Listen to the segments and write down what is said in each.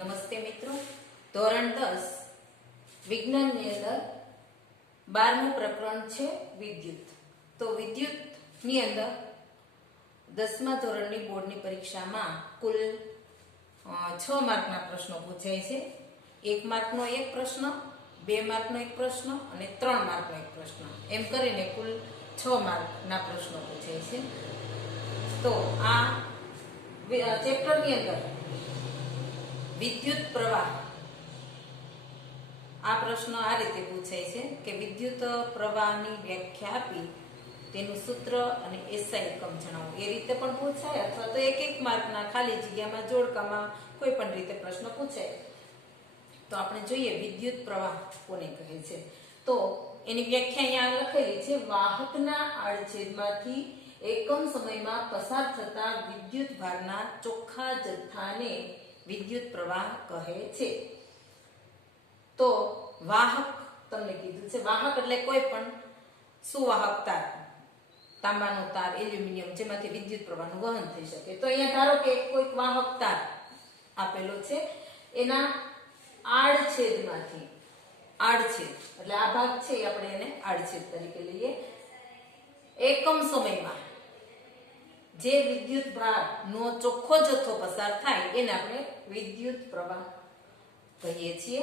નમસ્તે મિત્રો, ધોરણ 10 વિજ્ઞાનની અંદર 12મું પ્રકરણ છે વિદ્યુત. તો વિદ્યુતની અંદર 10મા ધોરણની બોર્ડની પરીક્ષામાં કુલ 6 માર્કના પ્રશ્નો પૂછાય છે. 1 માર્કનો એક પ્રશ્ન, 2 માર્કનો એક પ્રશ્ન અને 3 માર્કનો એક પ્રશ્ન, એમ કરીને કુલ 6 માર્કના પ્રશ્નો પૂછાય છે. તો આ ચેપ્ટરની અંદર વિદ્યુત પ્રવાહ, આ પ્રશ્ન આ રીતે પૂછાય છે કે વિદ્યુત પ્રવાહની વ્યાખ્યા આપી તેનું સૂત્ર અને એસઆઈ એકમ જણાવો. એ રીતે પણ પૂછાય અથવા તો એક માર્કના ખાલી જગ્યામાં જોડકામાં કોઈ પણ રીતે પ્રશ્ન પૂછાય. તો આપણે જોઈએ વિદ્યુત પ્રવાહ કોને કહે છે. તો એની વ્યાખ્યા અહીંયા લખેલી છે: વાહકના આડછેદમાંથી એકમ સમયમાં પસાર થતા વિદ્યુત ભારના ચોખ્ખા જથ્થાને વિદ્યુત પ્રવાહ કહે છે. તો વાહક તમને કીધું છે, વાહક એટલે કોઈ પણ સુવાહક તાર, તાંબાનો તાર, એલ્યુમિનિયમ, જેમાંથી વિદ્યુત પ્રવાહનું વહન થઈ શકે. તો અહીંયા ધારો કે કોઈક વાહક તાર આપેલો છે, એના આડછેદમાંથી, આડછેદ એટલે આ ભાગ છે આપણે એને આડછેદ તરીકે લઈએ, એકમ સમયમાં જે વિદ્યુત ભારનો ચોખ્ખો જથ્થો પસાર થાય એને આપણે વિદ્યુત પ્રવાહ કહીએ છીએ.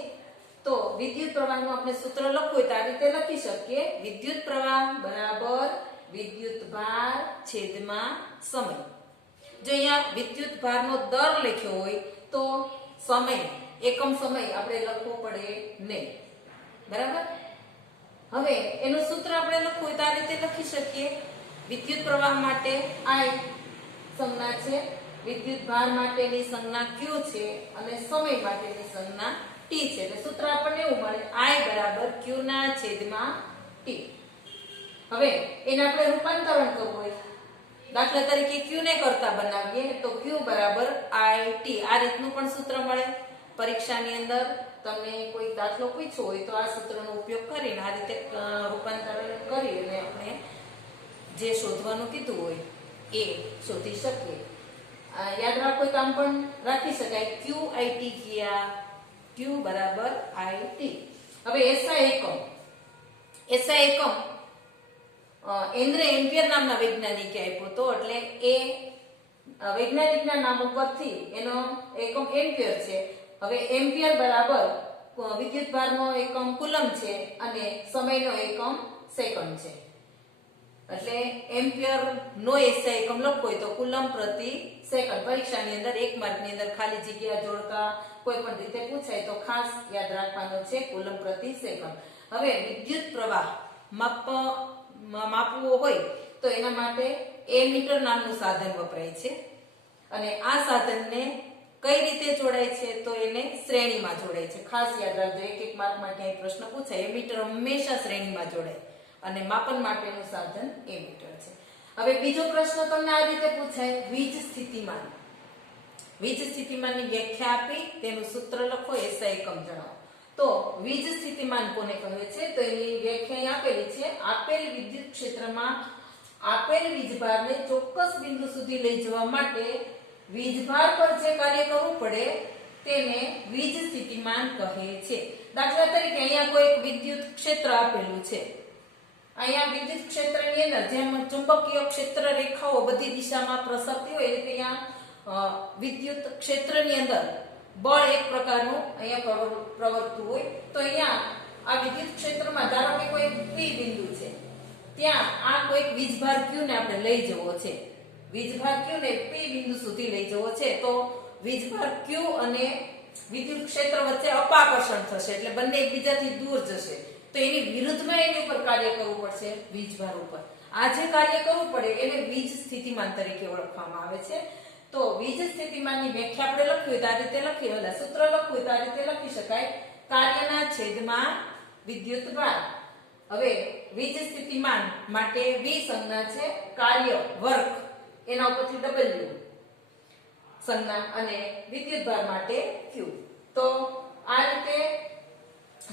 તો વિદ્યુત પ્રવાહનું આપણે સૂત્ર લખવું હોય તો આ રીતે લખી શકીએ: વિદ્યુત પ્રવાહ બરાબર વિદ્યુત ભાર છેદમાં સમય. જો અહીંયા વિદ્યુત ભારનો દર લખ્યો હોય તો સમય, એકમ સમય આપણે લખવો પડે નહીં. બરાબર. હવે એનું સૂત્ર આપણે લખવું હોય તો આ રીતે લખી શકીએ: વિદ્યુત પ્રવાહ માટે I સંજ્ઞા છે, વિદ્યુત ભાર માટેની સંજ્ઞા Q છે અને સમય માટેની સંજ્ઞા T છે. એટલે સૂત્ર આપણને એવું મળે: I બરાબર Q ના છેદમાં T. હવે એને આપણે રૂપાંતરણ કરવું હોય, દાખલા તરીકે Q ને કરતા બનાવીએ તો Q બરાબર IT. આ રીતનું પણ સૂત્ર મળે. પરીક્ષાની અંદર તમને કોઈ દાખલો પૂછ્યો હોય તો આ સૂત્રનો ઉપયોગ કરીને આ રીતે રૂપાંતરણ કરી અને આપણે જે શોધવાનું કીધું હોય એ શોધી શકીએ. યાદ રાખો તો આમ પણ રાખી શકાય: QIT કિયા, Q બરાબર IT. હવે SI એકમ, SI એકમ એન્ડ્રે એમ્પિયર નામના વૈજ્ઞાનિકે આપ્યો હતો. એટલે એ વૈજ્ઞાનિકના નામ ઉપરથી એનો એકમ એમ્પિયર છે. હવે એમ્પિયર બરાબર વિદ્યુત ભારનો એકમ કુલમ છે અને સમયનો એકમ સેકન્ડ છે. એટલે એમ્પિયર નો એસઆઈ એકમ લખવો હોય તો કુલમ પ્રતિ સેકન્ડ. પરીક્ષાની અંદર 1 માર્કની અંદર ખાલી જગ્યા જોડકા કોઈ પણ રીતે પૂછાય તો ખાસ યાદ રાખવાનો છે કુલમ પ્રતિ સેકન્ડ. હવે વિદ્યુત પ્રવાહ માપવો હોય તો એના માટે એમીટર નામનું સાધન વપરાય છે અને આ સાધનને કઈ રીતે જોડાય છે તો એને શ્રેણીમાં જોડાય છે. ખાસ યાદ રાખજો, 1 માર્કમાં ક્યાંય પ્રશ્ન પૂછાય, એમીટર હંમેશા શ્રેણીમાં જોડાય અને માપન માટેનું સાધન એમીટર છે. હવે બીજો પ્રશ્ન તમને આ રીતે પૂછાય: વીજ સ્થિતિમાન. વીજ સ્થિતિમાનની વ્યાખ્યા આપી તેનું સૂત્ર લખો, એસઆઈ એકમ જણાવો. તો વીજ સ્થિતિમાન કોને કહે છે તો એની વ્યાખ્યા આપેલી છે: આપેલ વિદ્યુત ક્ષેત્રમાં આપેલ વીજભારને ચોક્કસ બિંદુ સુધી લઈ જવા માટે વીજભાર પર જે કાર્ય કરવું પડે તેને વીજ સ્થિતિમાન કહે છે. દાખલા તરીકે અહીંયા કોઈ વિદ્યુત ક્ષેત્ર આપેલું છે. અહીંયા વિદ્યુત ક્ષેત્રની અંદર જેમ ચુંબકીય ક્ષેત્ર રેખાઓ બધી દિશામાં પ્રસરતી હોય એ રીતે અહીંયા વિદ્યુત ક્ષેત્રની અંદર બળ એક પ્રકારનું અહીંયા પ્રવર્તતું હોય. તો અહીંયા આ વિદ્યુત ક્ષેત્રમાં ધારો કે કોઈ P બિંદુ છે, ત્યાં આ કોઈક વીજભાર Q ને આપણે લઈ જવો છે. વીજભાર Q ને P બિંદુ સુધી લઈ જવો છે તો વીજભાર Q અને વિદ્યુત ક્ષેત્ર વચ્ચે અપાકર્ષણ થશે, એટલે બંને એકબીજાથી દૂર જશે. તો એની વિરુદ્ધમાં એની ઉપર કાર્ય કરવું પડશે, વીજભાર ઉપર. આ જે કાર્ય કરવું પડે એને વીજ સ્થિતિમાન તરીકે ઓળખવામાં આવે છે. તો વીજ સ્થિતિમાનની વ્યાખ્યા આપણે લખવી તો આ રીતે લખી, એટલે સૂત્ર લખવું તો આ રીતે લખી શકાય: કાર્યના છેદમાં વિદ્યુત ભાર. હવે વીજ સ્થિતિમાન માટે V સંજ્ઞા છે, કાર્ય વર્ક એના ઉપરથી W સંજ્ઞા અને વિદ્યુત ભાર માટે Q. તો આ રીતે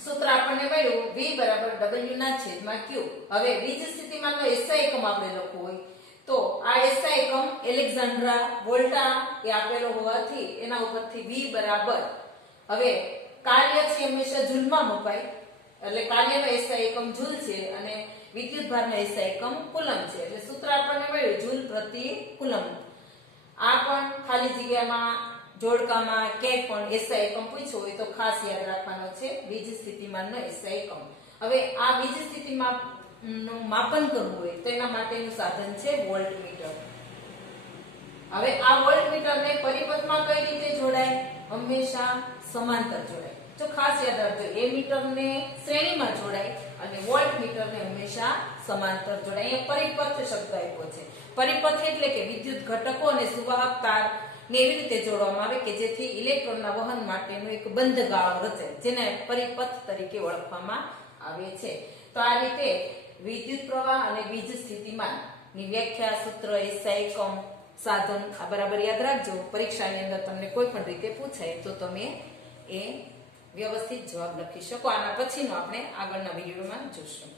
સૂત્ર આપણને મળ્યું: V બરાબર W ના છેદમાં Q. હવે વીજ સ્થિતિમાનનો SI એકમ આપણે લખવો હોય તો આ SI એકમ એલેક્ઝાન્ડ્રા વોલ્ટા એ આપેલો હોવાથી એના ઉપરથી V બરાબર હવે કાર્ય છે હંમેશા જૂલમાં મપાય, એટલે કાર્યનો એસઆઈ એકમ જૂલ છે અને વિદ્યુત ભારનો એસઆઈ એકમ કુલમ છે. એટલે સૂત્ર આપણને મળ્યું જૂલ પ્રતિ કુલમ. આ પણ ખાલી જગ્યામાં જોડકામાં ક્યાંય પણ એસઆઈ એકમ પૂછ્યો હોય તો ખાસ યાદ રાખવાનો છે, વીજ સ્થિતિમાનનો એસઆઈ એકમ. હવે આ વીજ સ્થિતિમાન નું માપન કરવું હોય તો એના માટેનું સાધન છે વોલ્ટમીટર. હવે આ વોલ્ટમીટરને પરિપથમાં કઈ રીતે જોડાય? હંમેશા સમાંતર જોડાય. તો ખાસ યાદ રાખજો, એ મીટરને શ્રેણીમાં જોડાય અને વોલ્ટમીટરને હંમેશા સમાંતર જોડાય. અહીંયા પરિપથ શબ્દ આપ્યો છે. પરિપથ એટલે કે વિદ્યુત ઘટકો અને સુવાહક તાર ને એવી રીતે જોડવામાં આવે કે જેથી ઇલેક્ટ્રોનના વહન માટેનો એક બંધ ગાળો રચાય, જેને પરિપથ તરીકે ઓળખવામાં આવે છે. તો આ રીતે વિદ્યુત પ્રવાહ અને વીજ સ્થિતિમાન ની વ્યાખ્યા, સૂત્ર, એસઆઈ એકમ, સાધન આ બરાબર યાદ રાખજો. પરીક્ષાની અંદર તમને કોઈ પણ રીતે પૂછાય તો તમે એ વ્યવસ્થિત જવાબ લખી શકો. આના પછીનો આપણે આગળના વિડીયોમાં જોઈશું.